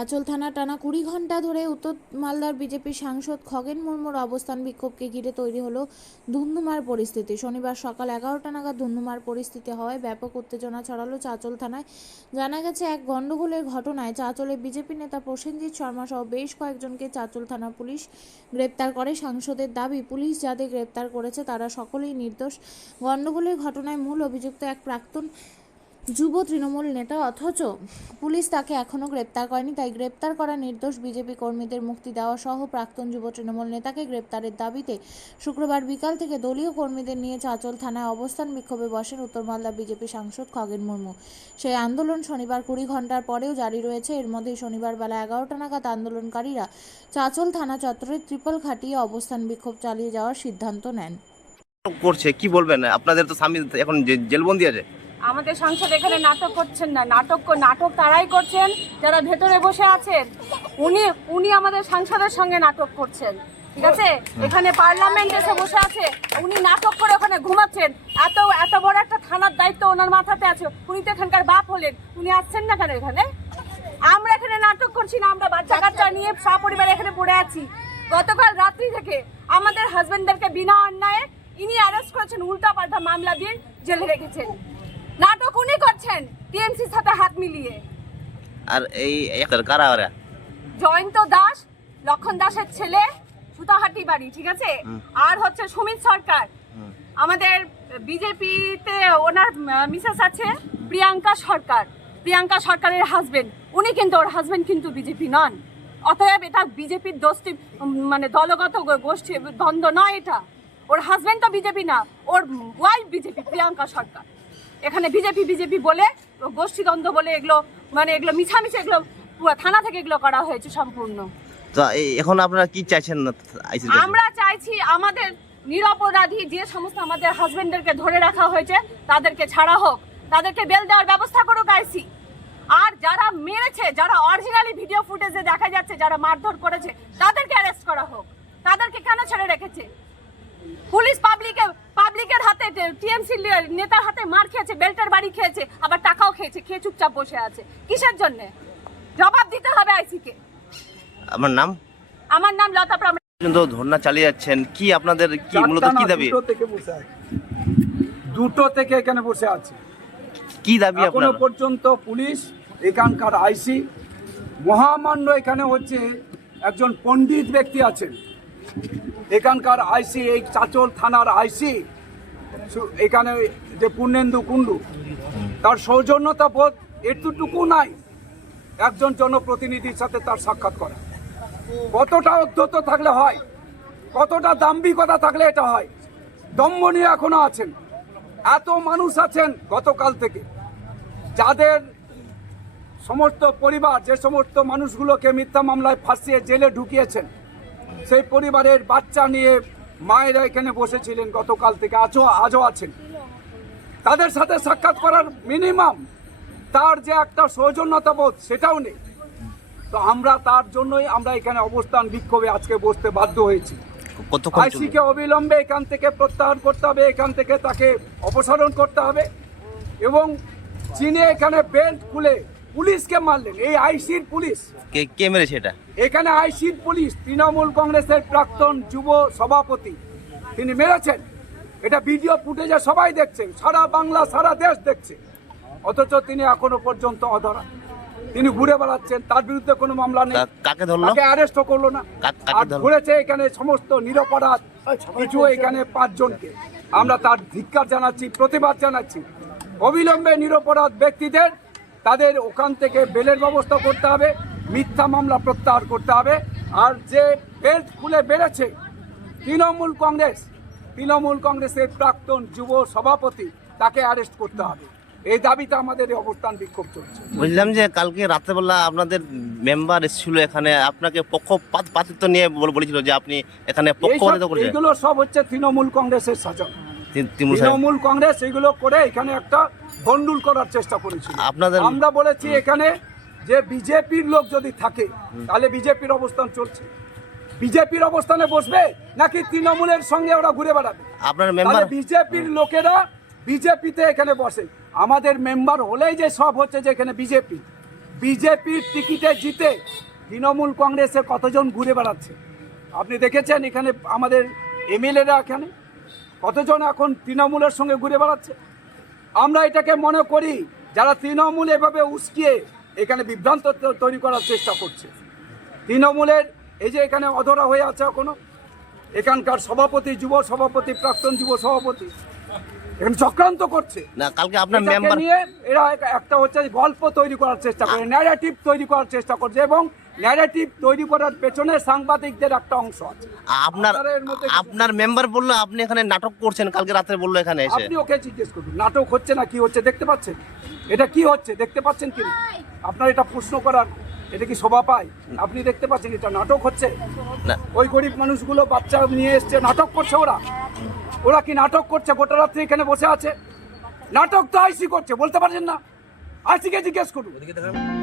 চাঁচল থানা টানা কুড়ি ঘণ্টা ধরে উত্তর মালদার বিজেপি সাংসদ খগেন মুর্মুর অবস্থান বিক্ষোভকে ঘিরে তৈরি হলো ধুন্ধুমার পরিস্থিতি। শনিবার সকাল এগারোটা নাগাদ ধুন্ধুমার পরিস্থিতি হওয়ায় ব্যাপক উত্তেজনা ছড়ালো চাঁচল থানায়। জানা গেছে, এক গণ্ডগোলের ঘটনায় চাঁচলে বিজেপি নেতা প্রসেনজিৎ শর্মা সহ বেশ কয়েকজনকে চাঁচল থানা পুলিশ গ্রেপ্তার করে। সাংসদের দাবি, পুলিশ যাদের গ্রেপ্তার করেছে তারা সকলেই নির্দোষ। গণ্ডগোলের ঘটনায় মূল অভিযুক্ত এক প্রাক্তন যুব তৃণমূল নেতা অথচ পুলিশ তাকে এখনও গ্রেপ্তার করেনি, তাই গ্রেপ্তার করা নির্দোষ বিজেপি কর্মীদের মুক্তি দেওয়া সহ প্রাক্তন যুব তৃণমূল নেতাকে গ্রেপ্তারের দাবিতে শুক্রবার বিকাল থেকে দলীয় কর্মীদের নিয়ে চাঁচল থানায় অবস্থান বিক্ষোভে বসেন উত্তর মালদা বিজেপি সাংসদ খগেন মুর্মু। সেই আন্দোলন শনিবার কুড়ি ঘণ্টার পরেও জারি রয়েছে, এর মধ্যেই শনিবার বেলা এগারোটা নাগাদ আন্দোলনকারীরা চাঁচল থানা চত্বরে ত্রিপল খাটিয়ে অবস্থান বিক্ষোভ চালিয়ে যাওয়ার সিদ্ধান্ত নেন। করছে, কি বলবেন? আপনাদের তো স্বামী এখন জেলবন্দি আছে? আমাদের সংসদ এখানে নাটক করছেন না। নাটক নাটক তারাই করছেন, যারা ভেতরে বসে আছেন, উনি উনি আমাদের সাংসদের সঙ্গে নাটক করছেন। ঠিক আছে? এখানে পার্লামেন্ট এসে বসে আছে, উনি নাটক করে ওখানে ঘুমাচ্ছেন। এত এত বড় একটা থানার দায়িত্ব ওনার মাথাতে আছে। উনি তো এখানকার বাপ হলেন। উনি আসছেন না কেন এখানে? আমরা এখানে নাটক করছি না, আমরা বাচ্চা কাচ্চা নিয়ে সপরিবার এখানে পড়ে আছি। গতকাল রাত্রি থেকে আমাদের হাজবেন্ডদেরকে বিনা অন্যায়ে ইনি অ্যারেস্ট করেছেন উল্টা পাল্টা মামলা দিয়ে জেলে রেখেছেন। নাটক উনি করছেন টিএমসির সাথে হাত মিলিয়ে। আর এই এক- কারা ওরা? জয়ন্ত দাস লক্ষণ দাসের ছেলে সুতাহাটি বাড়ি ঠিক আছে? আর হচ্ছে সুমিত সরকার। আমাদের বিজেপিতে ওনার মিসেস আছে প্রিয়াঙ্কা সরকার। প্রিয়াঙ্কা সরকারের হাজবেন্ড উনি কিন্তু ওর হাজবেন্ড কিন্তু বিজেপি নন। অতএব এটা বিজেপির দোষটি মানে দলগত গোষ্ঠী দ্বন্দ্ব নয় এটা। ওর হাজবেন্ড তো বিজেপি না ওর ওয়াইফ বিজেপি প্রিয়াঙ্কা সরকার। এখানে বিজেপি বিজেপি বলে গোষ্ঠীদ্বন্দ্ব বলে এগুলো মানে এগুলো মিছামিছি এগুলো পুরো থানা থেকে এগুলো করা হয়েছে সম্পূর্ণ। তো এখন আপনারা কি চাইছেন আমরা চাইছি আমাদের নিরপরাধী যে সমস্ত আমাদের হাজবেন্ডদেরকে ধরে রাখা হয়েছে তাদেরকে ছাড়া হোক তাদেরকে বেল দেওয়ার ব্যবস্থা করুক আইসি। আর যারা মেরেছে যারা অরিজিনালি ভিডিও ফুটেজে দেখা যাচ্ছে যারা মারধর করেছে তাদেরকে অ্যারেস্ট করা হোক। তাদেরকে কেন ছেড়ে রেখেছে? পুলিশ পাবলিকে টিএমসি নেতার হাতে মার খেয়েছে বেল্টের বাড়ি খেয়েছে আবার টাকাও খেয়েছে খেয়ে চুপচাপ বসে আছে। কিসের জন্য? জবাব দিতে হবে আইসিকে। আমার নাম? আমার নাম লতা প্রামাণিক পর্যন্ত ধর্ণা চালিয়ে যাচ্ছেন কি আপনাদের কি মূলত কি দাবি? দুটো থেকে বসে আছে। দুটো থেকে এখানে বসে আছে। কি দাবি এখনও আপনার? পর্যন্ত পুলিশ এখানকার আইসি মহামান্য এখানে হচ্ছে একজন পণ্ডিত ব্যক্তি আছেন। এখানকার আইসি এই চাচল থানার আইসি এখানে যে পূর্ণেন্দু কুণ্ডু, তার সৌজন্যতা বোধ এতটুকু নাই একজন জনপ্রতিনিধির সাথে তার সাক্ষাৎ করা। কতটা অধ্যত থাকলে হয়, কতটা দাম্ভিকতা থাকলে এটা হয় দম্ভ নিয়ে এখনও আছেন, এত মানুষ আছেন গতকাল থেকে, যাদের সমস্ত পরিবার, যে সমস্ত মানুষগুলোকে মিথ্যা মামলায় ফাঁসিয়ে জেলে ঢুকিয়েছেন, সেই পরিবারের বাচ্চা নিয়ে মায়েরা এখানে বসেছিলেন গতকাল থেকে আজও আজও আছেন। তাদের সাথে সাক্ষাৎ করার মিনিমাম তার যে একটা সৌজন্যতা বোধ সেটাও নেই। তো আমরা তার জন্যই আমরা এখানে অবস্থান বিক্ষোভে আজকে বসতে বাধ্য হয়েছি? আইসিকে অবিলম্বে এখান থেকে প্রত্যাহার করতে হবে এখান থেকে তাকে অপসারণ করতে হবে এবং চীনে এখানে বেল্ট খুলে পুলিশকে মারলেন? এই আইসির পুলিশ। কে কে মেরেছে এটা? এখানে আইসির পুলিশ তৃণমূল কংগ্রেসের প্রাক্তন যুব সভাপতি। তিনি মেরেছেন। এটা ভিডিও ফুটেজে সবাই দেখছে সারা বাংলা সারা দেশ দেখছে। অথচ তিনি এখনও পর্যন্ত অধরা। তিনি ঘুরে বেড়াচ্ছেন তার বিরুদ্ধে কোনো মামলা নেই। কাকে ধরলো? তাকে অ্যারেস্টও করল না। আর ঘুরেছে এখানে সমস্ত নিরপরাধ কিছু এখানে পাঁচজনকে। আমরা তার ধিক্কার জানাচ্ছি প্রতিবাদ জানাচ্ছি। অবিলম্বে নিরপরাধ ব্যক্তিদের তাদের ওখান থেকে বেলের ব্যবস্থা করতে হবে মিথ্যা মামলা প্রত্যাহার করতে হবে। আর যে বেল্ট খুলে বেড়েছে তৃণমূল কংগ্রেস তৃণমূল কংগ্রেসের প্রাক্তন যুব সভাপতি তাকে অ্যারেস্ট করতে হবে। এই দাবিতে আমাদের অবস্থান বিক্ষোভ চলছে। বুঝলাম যে কালকে রাত্রেবেলা আপনাদের মেম্বার এসেছিল এখানে আপনাকে পক্ষপাত পাতিত্ব নিয়ে বল- বলেছিল যে আপনি এখানে এইসব- পক্ষপাতিত্ব করেছেন এইগুলো সব হচ্ছে তৃণমূল কংগ্রেসের তি- তৃণমূল কংগ্রেস এগুলো করে এখানে একটা গন্ডুল করার চেষ্টা করেছিল। আপনাদের আমরা বলেছি এখানে যে বিজেপির লোক যদি থাকে তাহলে বিজেপির অবস্থান চলছে। বিজেপির অবস্থানে বসবে নাকি তৃণমূলের সঙ্গে ওরা ঘুরে বেড়াবে? আপনার মেম্বার বিজেপির লোকেরা বিজেপিতে এখানে বসে। আমাদের মেম্বার হলেই যে সব হচ্ছে যে এখানে বিজেপি। বিজেপির টিকিটে জিতে তৃণমূল কংগ্রেসে কতজন ঘুরে বেড়াচ্ছে? আপনি দেখেছেন এখানে আমাদের এমএলএরা এখানে কতজন এখন তৃণমূলের সঙ্গে ঘুরে বেড়াচ্ছে? আমরা এটাকে মনে করি যারা তৃণমূল এভাবে উস্কিয়ে এখানে বিভ্রান্ত তৈরি করার চেষ্টা করছে। তৃণমূলের এই যে এখানে অধরা হয়ে আছে এখনও এখানকার সভাপতি যুব সভাপতি প্রাক্তন যুব সভাপতি এখানে চক্রান্ত করছে। না কালকে আপনার মেম্বার নিয়ে এরা একটা হচ্ছে গল্প তৈরি করার চেষ্টা করে ন্যারেটিভ তৈরি করার চেষ্টা করছে এবং ন্যারেটিভ তৈরি করার পেছনে সাংবাদিকদের একটা অংশ আছে। আপনার আপনার মেম্বার বলল আপনি এখানে নাটক করছেন কালকে রাত্রে বলল এখানে এসে। আপনি ওকে জিজ্ঞেস করুন নাটক হচ্ছে না কি হচ্ছে দেখতে পাচ্ছেন? এটা কি হচ্ছে দেখতে পাচ্ছেন কি আপনার এটা প্রশ্ন করার এটা কি শোভা পায়? আপনি দেখতে পাচ্ছেন এটা নাটক হচ্ছে? ওই গরিব মানুষগুলো বাচ্চা নিয়ে এসছে নাটক করছে ওরা। ওরা কি নাটক করছে? গোটা রাত্রি এখানে বসে আছে। নাটক তো আইসি করছে বলতে পারছেন না? আইসিকে জিজ্ঞেস করুন।